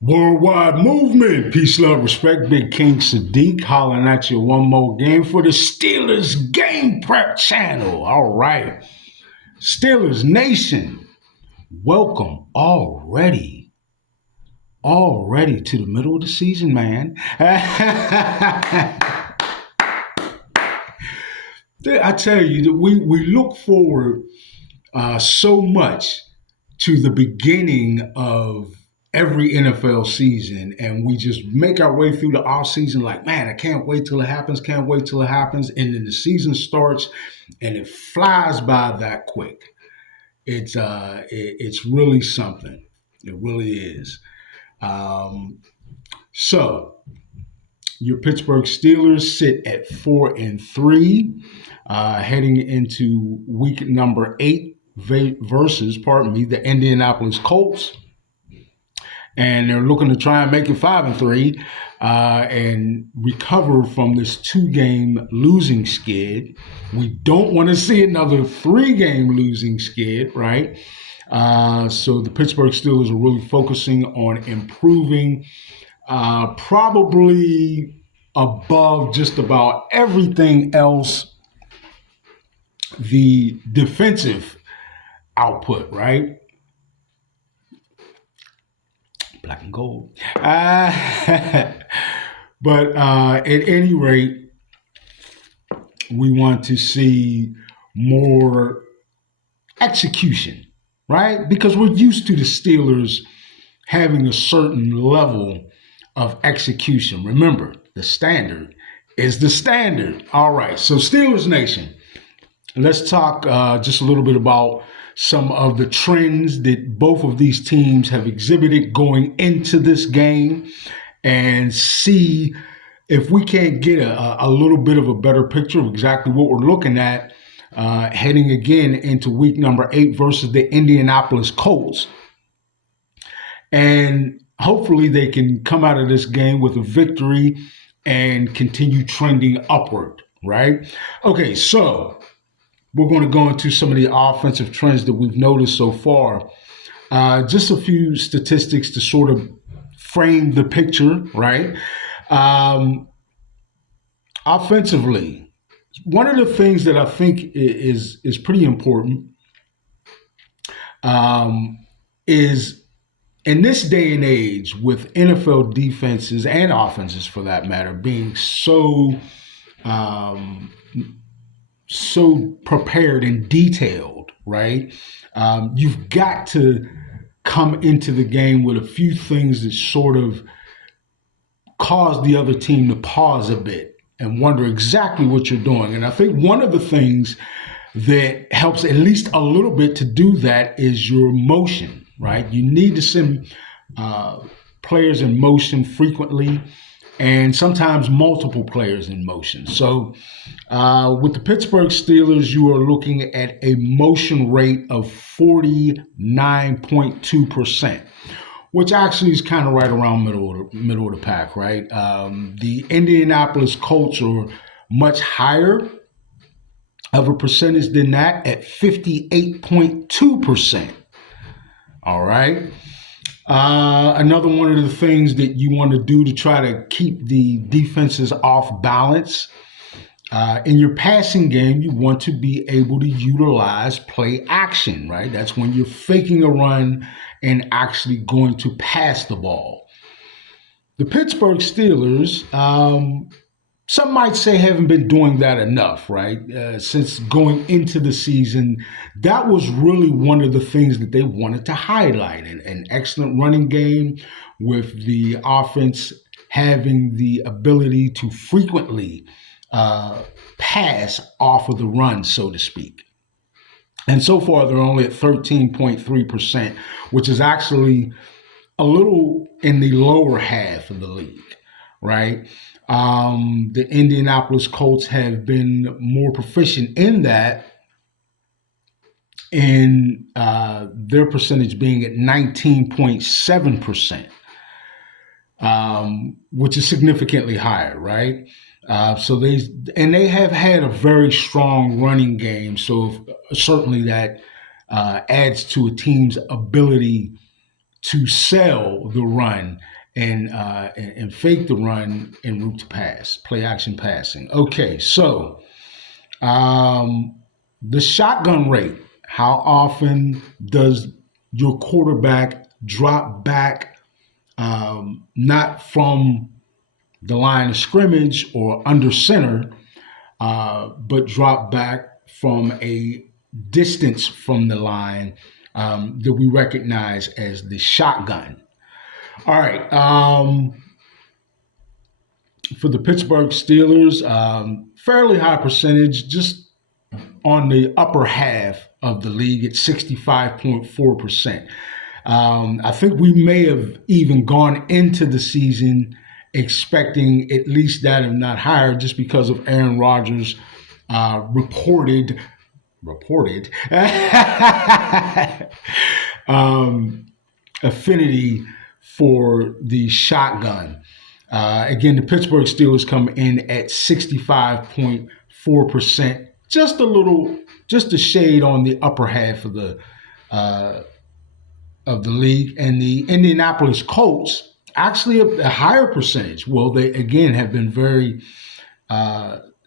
Worldwide movement. Peace, love, respect. Big King Sadiq hollering at you one more game for the Steelers Game Prep channel. All right. Steelers Nation, welcome already to the middle of the season, man. I tell you, that we look forward so much to the beginning of every NFL season, and we just make our way through the off season like, man, I can't wait till it happens, and then the season starts and it flies by that quick. It's really something. It really is. Um, so your Pittsburgh Steelers sit at 4-3, heading into week number 8 versus, the Indianapolis Colts, and they're looking to try and make it 5-3 and recover from this 2-game losing skid. We don't want to see another 3-game losing skid, right? So the Pittsburgh Steelers are really focusing on improving, probably above just about everything else, the defensive output, right? Black and gold. But at any rate, we want to see more execution, right? Because we're used to the Steelers having a certain level of execution. Remember, the standard is the standard. All right, so Steelers Nation, let's talk just a little bit about some of the trends that both of these teams have exhibited going into this game and see if we can't get a little bit of a better picture of exactly what we're looking at heading again into week number 8 versus the Indianapolis Colts. And hopefully they can come out of this game with a victory and continue trending upward, right? Okay, so we're going to go into some of the offensive trends that we've noticed so far. Just a few statistics to sort of frame the picture, right? Offensively, one of the things that I think is pretty important is in this day and age with NFL defenses and offenses, for that matter, being so prepared and detailed, right? You've got to come into the game with a few things that sort of cause the other team to pause a bit and wonder exactly what you're doing. And I think one of the things that helps at least a little bit to do that is your motion, right? You need to send players in motion frequently, and sometimes multiple players in motion. So with the Pittsburgh Steelers, you are looking at a motion rate of 49.2%, which actually is kind of right around middle of the pack, right? The Indianapolis Colts are much higher of a percentage than that at 58.2%. All right. Another one of the things that you want to do to try to keep the defenses off balance, in your passing game, you want to be able to utilize play action, right? That's when you're faking a run and actually going to pass the ball. The Pittsburgh Steelers, some might say, haven't been doing that enough, right? Since going into the season, that was really one of the things that they wanted to highlight. An excellent running game with the offense having the ability to frequently pass off of the run, so to speak. And so far, they're only at 13.3%, which is actually a little in the lower half of the league, right? The Indianapolis Colts have been more proficient in that, in their percentage being at 19.7%, which is significantly higher, right? So they have had a very strong running game, so certainly that adds to a team's ability to sell the run and fake the run en route to pass, play action passing. Okay, so the shotgun rate. How often does your quarterback drop back, not from the line of scrimmage or under center, but drop back from a distance from the line, that we recognize as the shotgun? All right. For the Pittsburgh Steelers, fairly high percentage, just on the upper half of the league at 65.4%. I think we may have even gone into the season expecting at least that, if not higher, just because of Aaron Rodgers' reported affinity for the shotgun. Again, the Pittsburgh Steelers come in at 65.4%, just a shade on the upper half of the league. And the Indianapolis Colts, actually a higher percentage. Well, they again have been very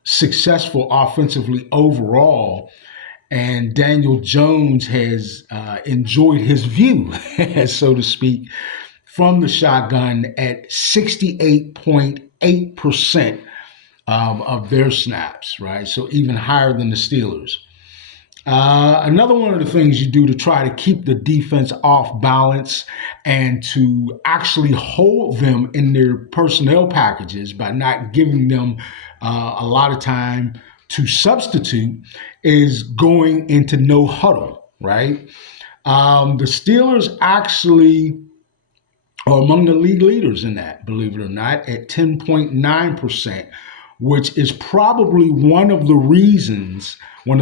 successful offensively overall. And Daniel Jones has enjoyed his view, so to speak, from the shotgun at 68.8% of their snaps, right? So even higher than the Steelers. Another one of the things you do to try to keep the defense off balance and to actually hold them in their personnel packages by not giving them a lot of time to substitute is going into no huddle, right? The Steelers actually are among the league leaders in that, believe it or not, at 10.9%, which is probably one of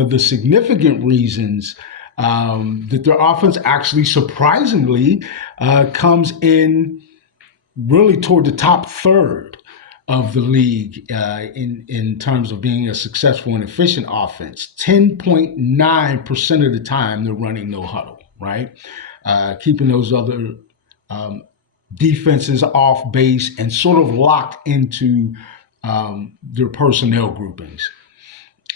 the significant reasons that their offense actually surprisingly comes in really toward the top third of the league in terms of being a successful and efficient offense. 10.9% of the time they're running no huddle, right? Keeping those other defenses off base and sort of locked into their personnel groupings.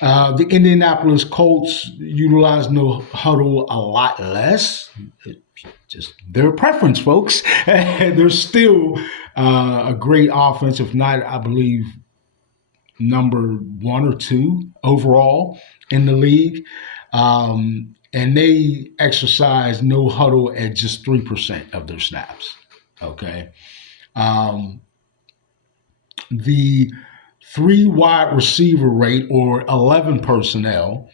The Indianapolis Colts utilize no huddle a lot less. Just their preference, folks. They're still a great offense, if not, I believe, number 1 or 2 overall in the league. And they exercise no huddle at just 3% of their snaps. Okay. The 3 wide receiver rate, or 11 personnel.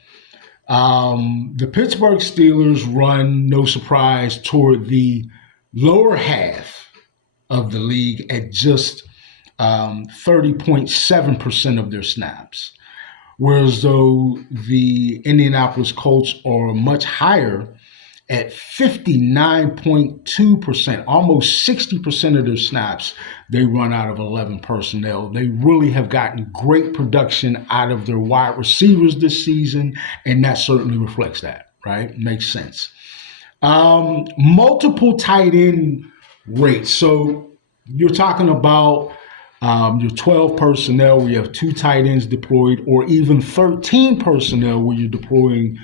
The Pittsburgh Steelers run, no surprise, toward the lower half of the league at just 30.7% of their snaps. Whereas though the Indianapolis Colts are much higher at 59.2%, almost 60% of their snaps they run out of 11 personnel. They really have gotten great production out of their wide receivers this season, and that certainly reflects that, right? Makes sense. Multiple tight end rates. So you're talking about your 12 personnel where you have 2 tight ends deployed, or even 13 personnel where you're deploying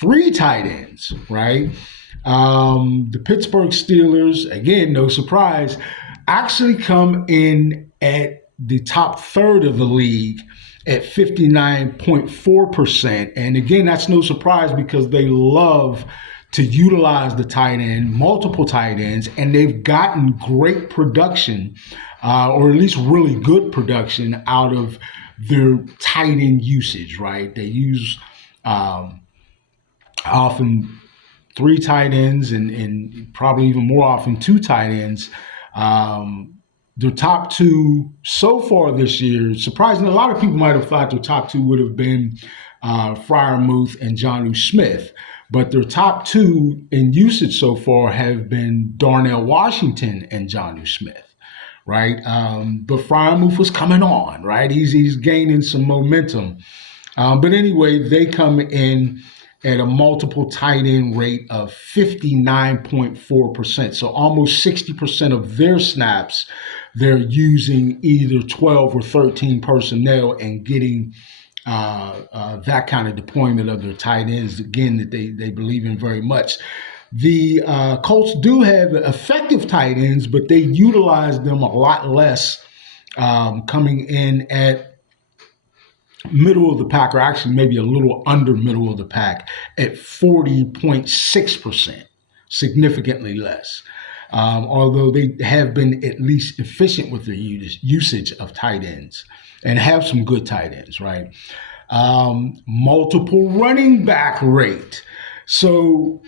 3 tight ends, right? The Pittsburgh Steelers, again, no surprise, actually come in at the top third of the league at 59.4%. And again, that's no surprise because they love to utilize the tight end, multiple tight ends, and they've gotten great production, or at least really good production out of their tight end usage, right? They use often 3 tight ends and probably even more often 2 tight ends. Their top 2 so far this year, surprisingly, a lot of people might have thought their top 2 would have been Freiermuth and Jonnu Smith, but their top 2 in usage so far have been Darnell Washington and Jonnu Smith, right? But Freiermuth was coming on, right? He's gaining some momentum. But anyway, they come in at a multiple tight end rate of 59.4%. So almost 60% of their snaps, they're using either 12 or 13 personnel and getting that kind of deployment of their tight ends, again, that they believe in very much. The Colts do have effective tight ends, but they utilize them a lot less, coming in at middle of the pack, or actually maybe a little under middle of the pack at 40.6%, significantly less. Although they have been at least efficient with their usage of tight ends and have some good tight ends, right? Multiple running back rate. So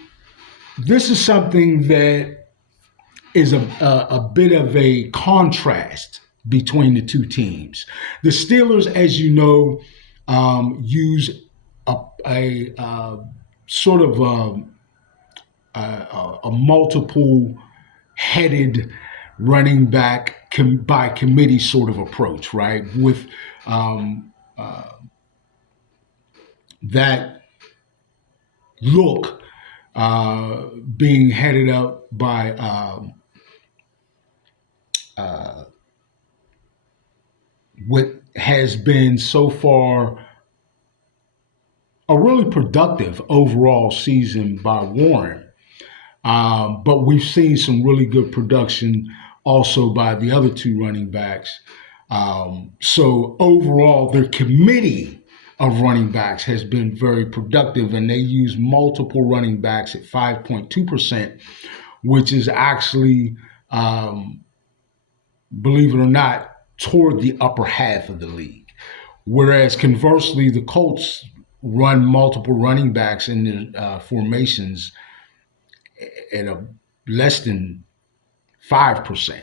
this is something that is a bit of a contrast between the two teams. The Steelers, as you know, use a sort of a multiple-headed running back by committee sort of approach, right? With that look being headed up by what has been so far a really productive overall season by Warren. But we've seen some really good production also by the other two running backs. So overall, their committee of running backs has been very productive, and they use multiple running backs at 5.2%, which is actually, believe it or not, toward the upper half of the league. Whereas conversely, the Colts run multiple running backs in their formations at a less than 5%,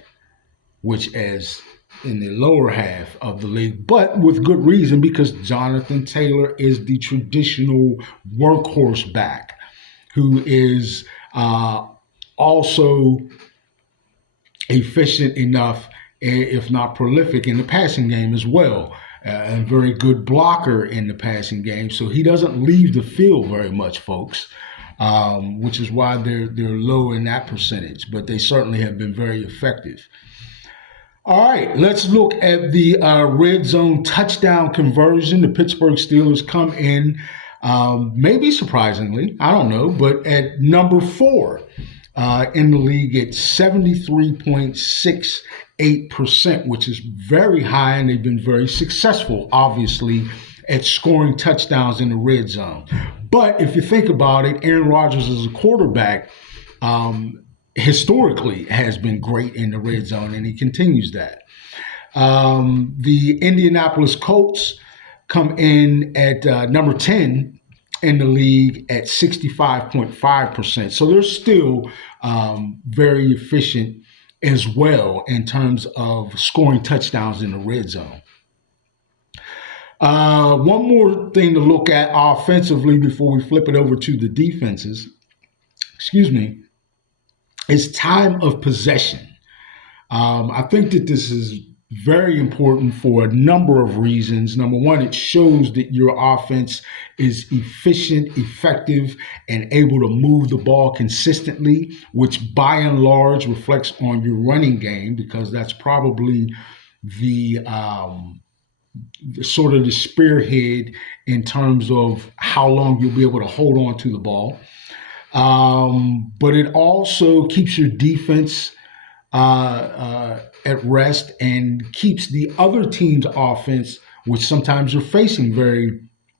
which is in the lower half of the league, but with good reason, because Jonathan Taylor is the traditional workhorse back who is also efficient enough, if not prolific, in the passing game as well. And very good blocker in the passing game. So he doesn't leave the field very much, folks, which is why they're low in that percentage. But they certainly have been very effective. All right, let's look at the red zone touchdown conversion. The Pittsburgh Steelers come in, maybe surprisingly, I don't know, but at number 4 in the league at 73.68%, which is very high, and they've been very successful, obviously, at scoring touchdowns in the red zone. But if you think about it, Aaron Rodgers as a quarterback historically has been great in the red zone, and he continues that. The Indianapolis Colts come in at number 10 in the league at 65.5%. So they're still very efficient as well in terms of scoring touchdowns in the red zone. One more thing to look at offensively before we flip it over to the defenses, is time of possession. I think that this is very important for a number of reasons. Number one, it shows that your offense is efficient, effective, and able to move the ball consistently, which by and large reflects on your running game, because that's probably the sort of the spearhead in terms of how long you'll be able to hold on to the ball. But it also keeps your defense at rest and keeps the other team's offense, which sometimes you're facing very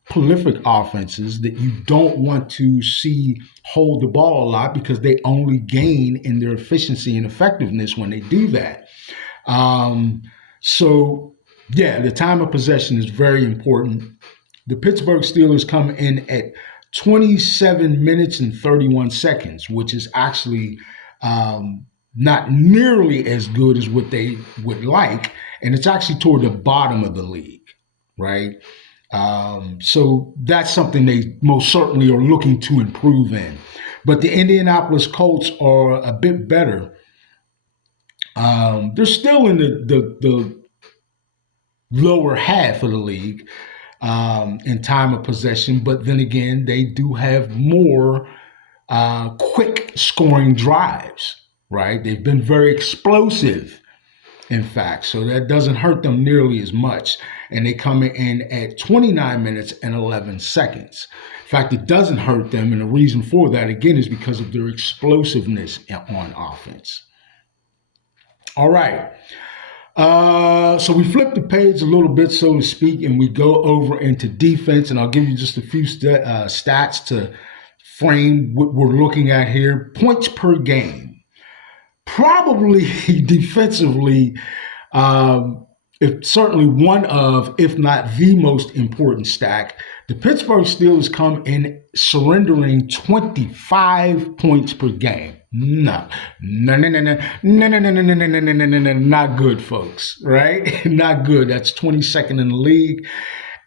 prolific offenses that you don't want to see hold the ball a lot, because they only gain in their efficiency and effectiveness when they do that. So, the time of possession is very important. The Pittsburgh Steelers come in at 27 minutes and 31 seconds, which is actually not nearly as good as what they would like. And it's actually toward the bottom of the league, right? So that's something they most certainly are looking to improve in. But the Indianapolis Colts are a bit better. They're still in the lower half of the league. in time of possession. But then again, they do have more quick scoring drives, right? They've been very explosive, in fact, so that doesn't hurt them nearly as much. And they come in at 29 minutes and 11 seconds. In fact, it doesn't hurt them, and the reason for that, again, is because of their explosiveness on offense. All right. So we flip the page a little bit, so to speak, and we go over into defense, and I'll give you just a few stats to frame what we're looking at here. Points per game. Probably defensively, certainly one of, if not the most important stat. The Pittsburgh Steelers come in surrendering 25 points per game. No, not good, folks, right? Not good. That's 22nd in the league.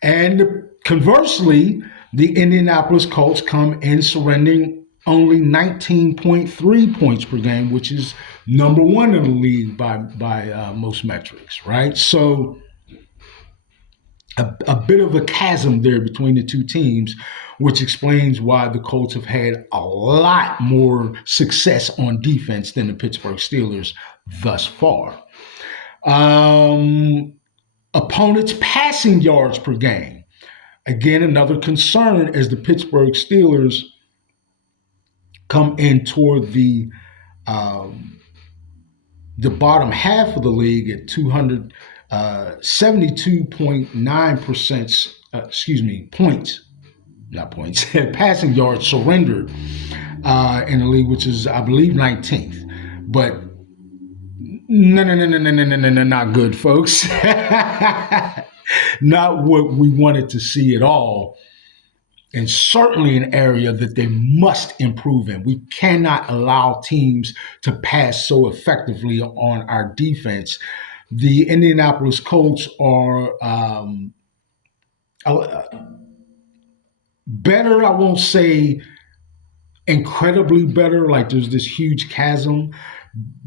And conversely, the Indianapolis Colts come in surrendering only 19.3 points per game, which is number one in the league by most metrics, right? So a bit of a chasm there between the two teams, which explains why the Colts have had a lot more success on defense than the Pittsburgh Steelers thus far. Opponents' passing yards per game. Again, another concern as the Pittsburgh Steelers come in toward the bottom half of the league at 272.9%, passing yards surrendered in the league, which is, I believe, 19th. But no, not good, folks. Not what we wanted to see at all. And certainly an area that they must improve in. We cannot allow teams to pass so effectively on our defense. The Indianapolis Colts are better. I won't say incredibly better, like there's this huge chasm,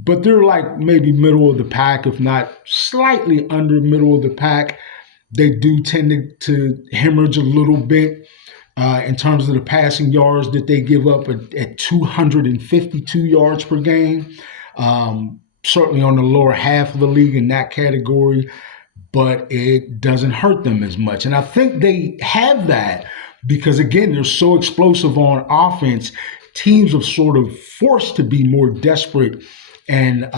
but they're like maybe middle of the pack, if not slightly under middle of the pack. They do tend to hemorrhage a little bit in terms of the passing yards that they give up at 252 yards per game. Certainly on the lower half of the league in that category, but it doesn't hurt them as much. And I think they have that because, again, they're so explosive on offense. Teams are sort of forced to be more desperate and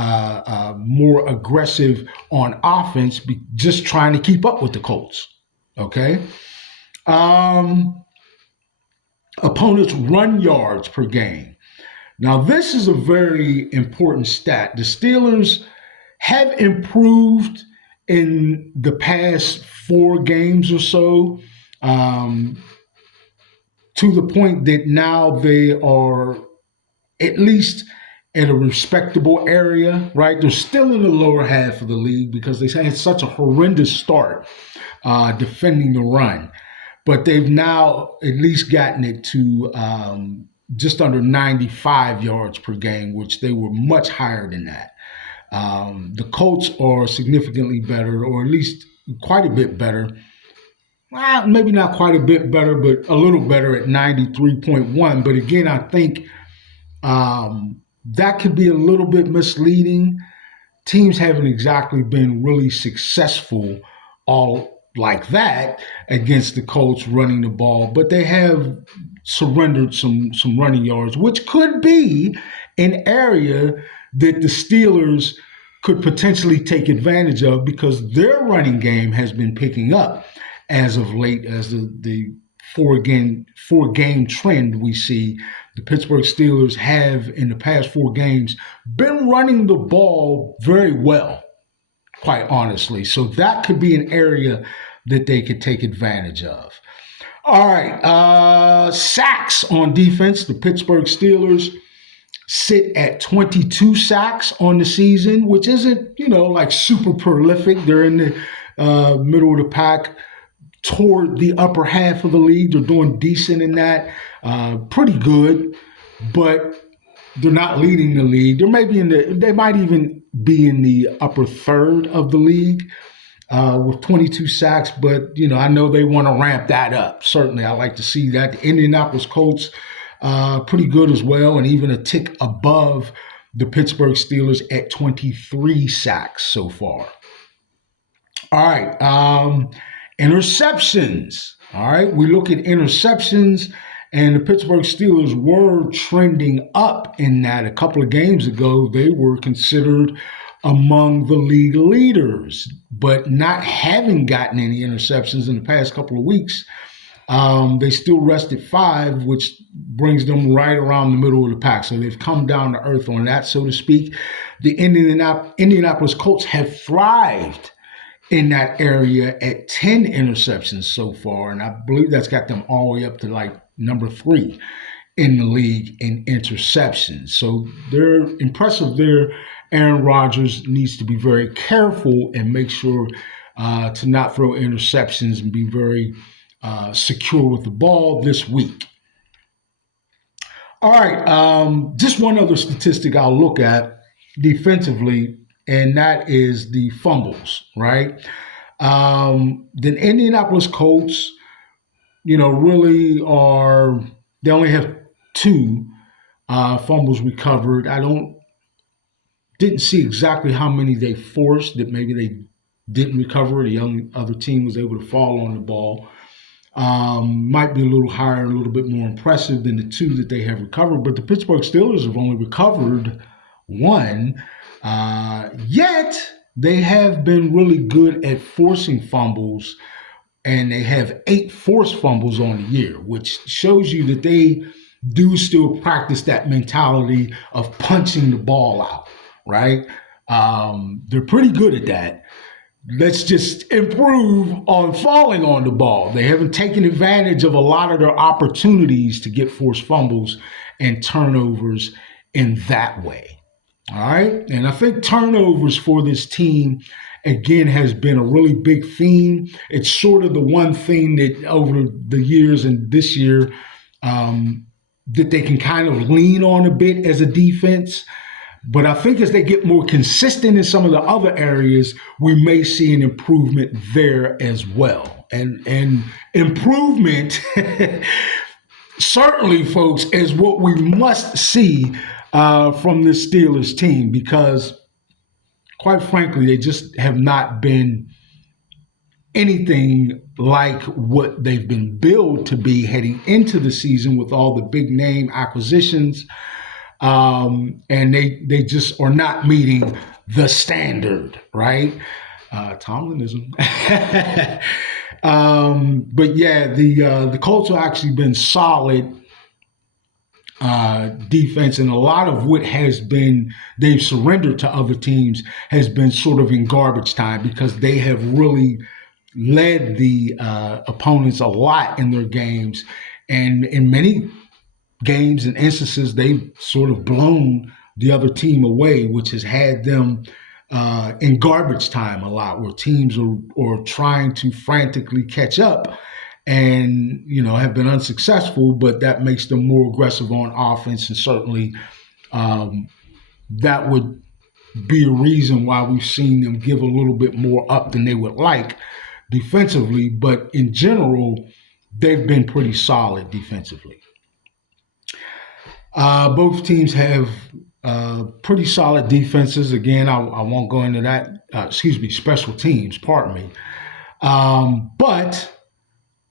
more aggressive on offense, just trying to keep up with the Colts. Okay. Opponents' run yards per game. Now, this is a very important stat. The Steelers have improved in the past 4 games or so, to the point that now they are at least at a respectable area, right? They're still in the lower half of the league because they had such a horrendous start defending the run. But they've now at least gotten it to just under 95 yards per game, which they were much higher than that. The Colts are significantly better, or at least quite a bit better. Well, maybe not quite a bit better, but a little better at 93.1. But again, I think that could be a little bit misleading. Teams haven't exactly been really successful all like that against the Colts running the ball, but they have surrendered some running yards, which could be an area that the Steelers could potentially take advantage of because their running game has been picking up as of late, as the four game trend we see. The Pittsburgh Steelers have, in the past 4 games, been running the ball very well, quite honestly. So that could be an area that they could take advantage of. All right, sacks on defense. The Pittsburgh Steelers sit at 22 sacks on the season, which isn't, like super prolific. They're in the middle of the pack toward the upper half of the league. They're doing decent in that, pretty good, but they're not leading the league. They might even be in the upper third of the league. with 22 sacks, but I know they want to ramp that up. Certainly, I like to see that. The Indianapolis Colts, pretty good as well, and even a tick above the Pittsburgh Steelers at 23 sacks so far. All right, interceptions. All right, we look at interceptions, and the Pittsburgh Steelers were trending up in that. A couple of games ago, they were considered among the league leaders, but not having gotten any interceptions in the past couple of weeks, they still rest at 5, which brings them right around the middle of the pack. So they've come down to earth on that, so to speak. The Indianapolis Colts have thrived in that area at 10 interceptions so far, and I believe that's got them all the way up to like number 3 in the league in interceptions. So they're impressive there. Aaron Rodgers needs to be very careful and make sure to not throw interceptions and be very secure with the ball this week. All right, just one other statistic I'll look at defensively, and that is the fumbles, right? The Indianapolis Colts, really they only have 2 fumbles recovered. Didn't see exactly how many they forced, that maybe they didn't recover. The other team was able to fall on the ball. Might be a little higher, a little bit more impressive than the 2 that they have recovered. But the Pittsburgh Steelers have only recovered 1. Yet they have been really good at forcing fumbles, and they have 8 forced fumbles on the year, which shows you that they do still practice that mentality of punching the ball out. Right? They're pretty good at that. Let's just improve on falling on the ball. They haven't taken advantage of a lot of their opportunities to get forced fumbles and turnovers in that way. All right? And I think turnovers for this team, again, has been a really big theme. It's sort of the one thing that over the years and this year that they can kind of lean on a bit as a defense. But I think as they get more consistent in some of the other areas, we may see an improvement there as well. And improvement, certainly, folks, is what we must see from the Steelers team, because, quite frankly, they just have not been anything like what they've been billed to be heading into the season with all the big name acquisitions. And they just are not meeting the standard, right? Tomlinism. But yeah, the Colts have actually been solid defense, and a lot of what has been they've surrendered to other teams has been sort of in garbage time, because they have really led the opponents a lot in their games, and in many games and instances, they've sort of blown the other team away, which has had them in garbage time a lot, where teams are trying to frantically catch up and, have been unsuccessful, but that makes them more aggressive on offense. And certainly that would be a reason why we've seen them give a little bit more up than they would like defensively. But in general, they've been pretty solid defensively. Both teams have pretty solid defenses. Again, I won't go into that. Special teams, pardon me. But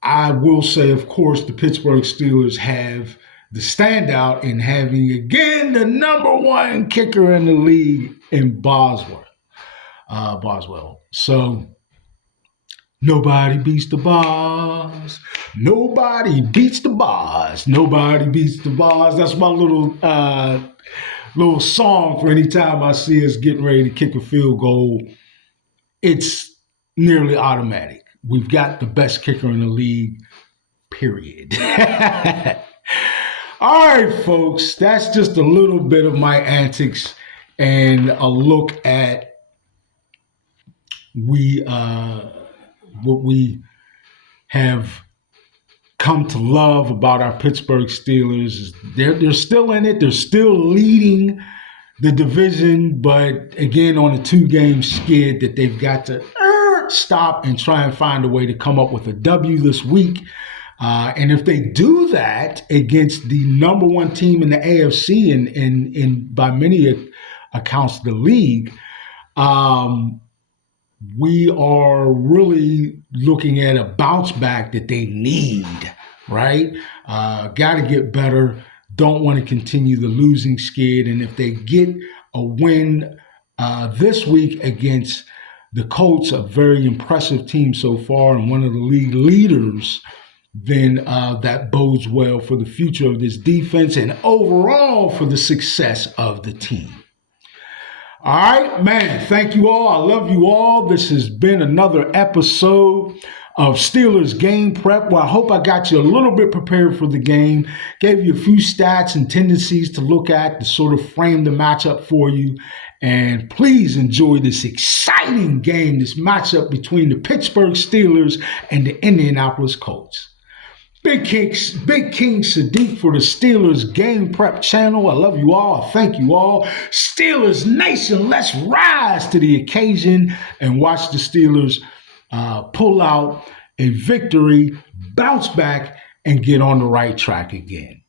I will say, of course, the Pittsburgh Steelers have the standout in having, again, the number 1 kicker in the league in Boswell. So nobody beats the Boss. Nobody beats the Boss. Nobody beats the Boss. That's my little song for any time I see us getting ready to kick a field goal. It's nearly automatic. We've got the best kicker in the league, period. All right, folks, that's just a little bit of my antics and a look at what we have come to love about our Pittsburgh Steelers. They're still in it. They're still leading the division, but again, on a 2-game skid that they've got to stop and try and find a way to come up with a W this week. And if they do that against the number one team in the AFC and by many accounts the league, we are really looking at a bounce back that they need, right? Got to get better. Don't want to continue the losing skid. And if they get a win this week against the Colts, a very impressive team so far and one of the league leaders, then that bodes well for the future of this defense and overall for the success of the team. All right, man, thank you all. I love you all. This has been another episode of Steelers Game Prep. Well, I hope I got you a little bit prepared for the game, gave you a few stats and tendencies to look at to sort of frame the matchup for you. And please enjoy this exciting game, this matchup between the Pittsburgh Steelers and the Indianapolis Colts. Big King Sadiq for the Steelers Game Prep channel. I love you all. I thank you all. Steelers Nation, let's rise to the occasion and watch the Steelers pull out a victory, bounce back, and get on the right track again.